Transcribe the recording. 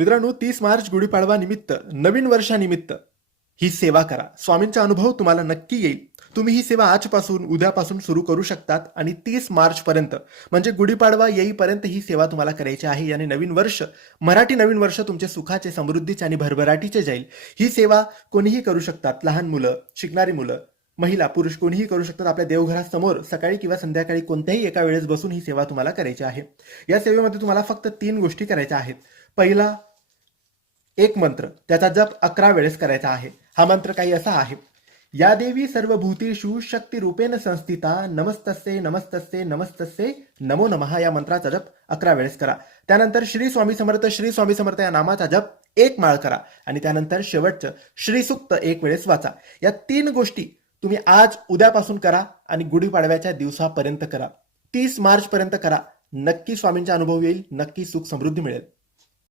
मित्रांनो तीस मार्च गुढीपाडवा निमित्त नवीन वर्षानिमित्त ही सेवा करा. स्वामींचा अनुभव तुम्हाला नक्की येईल. तुम्ही ही सेवा आजपासून उद्यापासून सुरू करू शकतात आणि तीस मार्चपर्यंत म्हणजे गुढीपाडवा येईपर्यंत ही सेवा तुम्हाला करायची आहे. आणि नवीन वर्ष मराठी नवीन वर्ष तुमचे सुखाचे समृद्धीचे आणि भरभराटीचे जाईल. ही सेवा कोणीही करू शकतात. लहान मुलं शिकणारी मुलं महिला पुरुष कोणीही करू शकतात. आपल्या देवघरासमोर सकाळी किंवा संध्याकाळी कोणत्याही एका वेळेस बसून ही सेवा तुम्हाला करायची आहे. या सेवेमध्ये तुम्हाला फक्त तीन गोष्टी करायच्या आहेत. पहिला एक मंत्र त्याचा जप अकरा वेळेस करायचा आहे. हा मंत्र काही असा आहे. या देवी सर्वभूतेषु शक्ती रूपेन संस्थिता नमस्तस्ये नमस्तस्ये नमस्तस्ये नमो नमः या मंत्राचा जप अकरा वेळेस करा. त्यानंतर श्री स्वामी समर्थ श्री स्वामी समर्थ या नामाचा जप एक माळ करा. आणि त्यानंतर शेवटचं श्रीसुक्त एक वेळेस वाचा. या तीन गोष्टी तुम्ही आज उद्यापासून करा आणि गुढीपाडव्याच्या दिवसापर्यंत करा. तीस मार्च पर्यंत करा. नक्की स्वामींचा अनुभव येईल नक्की सुख समृद्धी मिळेल.